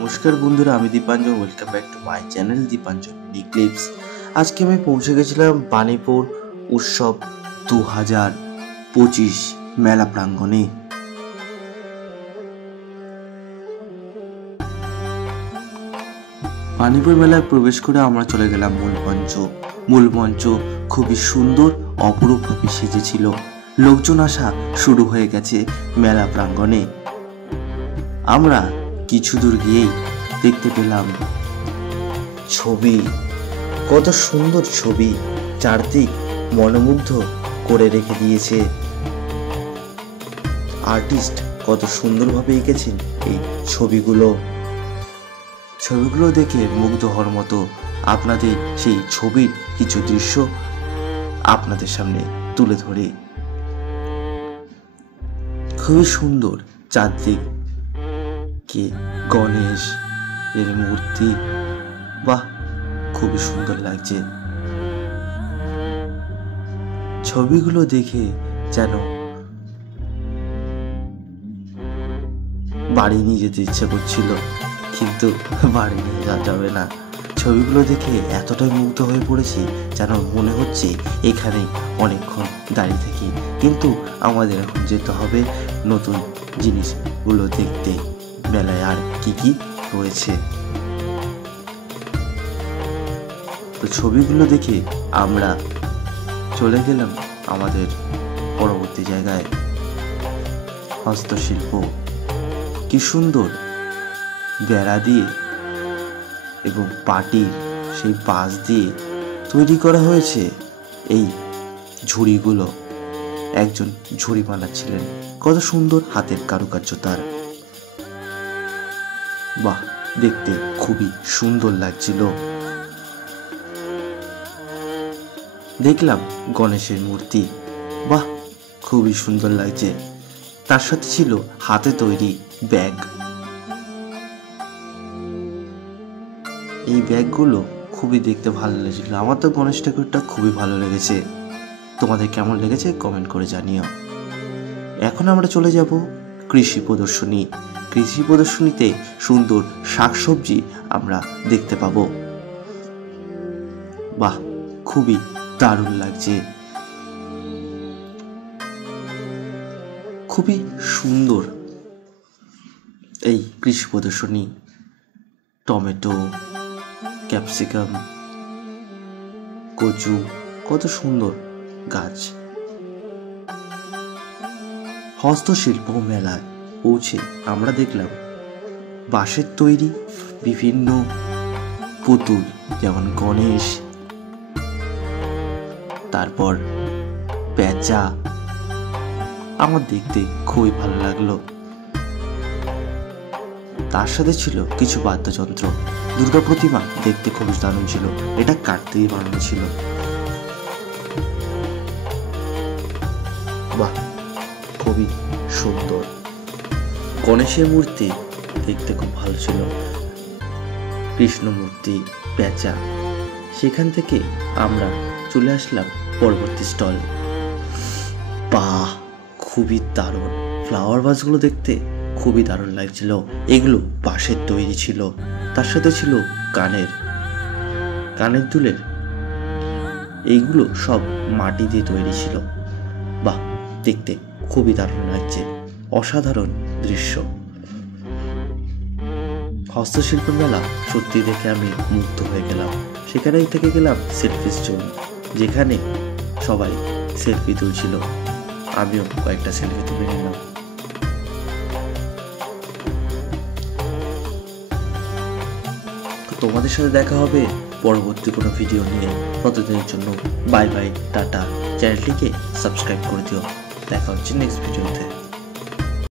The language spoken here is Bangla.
নমস্কার বন্ধুরা, আমি Dipanjan. Welcome back to my channel Dipanjan clips. আজকে আমি পৌঁছে গেছিলাম বাণীপুর উৎসব 2025 মেলা প্রাঙ্গণে। বাণীপুর মেলায় প্রবেশ করে আমরা চলে গেলাম মূল মঞ্চ খুবই সুন্দর অপরূপভাবে সেজেছিল। লোকজন আসা শুরু হয়ে গেছে মেলা প্রাঙ্গণে। আমরা কিছু দূর গিয়েই দেখতে পেলাম ছবি, কত সুন্দর ছবি, চারদিক মনোমুগ্ধ করে রেখে দিয়েছে। আর্টিস্ট কত সুন্দরভাবে এঁকেছেন এই ছবিগুলো দেখে মুগ্ধ হওয়ার মতো। আপনাদের সেই ছবির কিছু দৃশ্য আপনাদের সামনে তুলে ধরে। খুবই সুন্দর, চারদিক কে গণেশ এর মূর্তি, বাহ খুবই সুন্দর লাগছে। ছবিগুলো দেখে যেন বাড়ি নিয়ে যেতে ইচ্ছে করছিল, কিন্তু বাড়ি নিয়ে যাওয়া যাবে না। ছবিগুলো দেখে এতটাই মুগ্ধ হয়ে পড়েছি যেন মনে হচ্ছে এখানে অনেকক্ষণ দাঁড়িয়ে থাকি, কিন্তু আমাদের এখন যেতে হবে নতুন জিনিসগুলো দেখতে। মেলায় আর কি কি রয়েছে, তো ছবিগুলো দেখে আমরা চলে গেলাম আমাদের পরবর্তী জায়গায়। হস্তশিল্প, কি সুন্দর বেড়া দিয়ে এবং পাটির সেই বাঁশ দিয়ে তৈরি করা হয়েছে এই ঝুড়িগুলো। একজন ঝুড়ি বানাচ্ছিলেন, কত সুন্দর হাতের কারুকার্য তার, বাহ দেখতে খুবই সুন্দর লাগছিল। দেখলাম গণেশের মূর্তি, বাহ খুবই সুন্দর লাগছে। তার সাথে ছিল হাতে তৈরি ব্যাগ। এই ব্যাগগুলো খুবই দেখতে ভালো লেগেছিল। আমার তো গণেশ ঠাকুরটা খুবই ভালো লেগেছে। তোমাদের কেমন লেগেছে কমেন্ট করে জানিও। এখন আমরা চলে যাব কৃষি প্রদর্শনী। কৃষি প্রদর্শনীতে সুন্দর শাকসবজি আমরা দেখতে পাবো। বাহ খুবই দারুণ লাগছে, খুবই সুন্দর এই কৃষি প্রদর্শনী। টমেটো, ক্যাপসিকাম, কচু, কত সুন্দর গাছ। হস্তশিল্প মেলায় পৌঁছে আমরা দেখলাম বাঁশের তৈরি বিভিন্ন পুতুল, যেমন গণেশ, তারপর পেঁচা। আমার দেখতে খুবই ভালো লাগলো। তার সাথে ছিল কিছু বাদ্যযন্ত্র। দুর্গা প্রতিমা দেখতে খুবই দারুণ ছিল, এটা কাঠ দিয়ে বানানো ছিল। বাহ খুবই সুন্দর। গণেশের মূর্তি দেখতে খুব ভালো ছিল, কৃষ্ণ মূর্তি, পেঁচা। সেখান থেকে আমরা চলে আসলাম পরবর্তী স্টল। বাহ খুবই দারুণ, ফ্লাওয়ার ভাসগুলো দেখতে খুবই দারুণ লাগছিল। এগুলো বাঁশের তৈরি ছিল। তার সাথে ছিল কানের দুলের, এইগুলো সব মাটি দিয়ে তৈরি ছিল। বাহ দেখতে খুবই দারুণ লাগছে, অসাধারণ দৃশ্য। হস্তশিল্প মেলা সত্যি দেখে আমি মুগ্ধ হয়ে গেলাম। সেখানেই থেকে গেলাম সেলফি জোন, যেখানে সবাই সেলফি তুলছিল। আমিও কয়েকটা সেলফি তুলে নিলাম। তোমাদের সাথে দেখা হবে পরবর্তী কোনো ভিডিও নিয়ে। ততদিনের জন্য বাই বাই, টাটা। চ্যানেলটিকে সাবস্ক্রাইব করে দিও। দেখা হচ্ছে নেক্সট ভিডিওতে।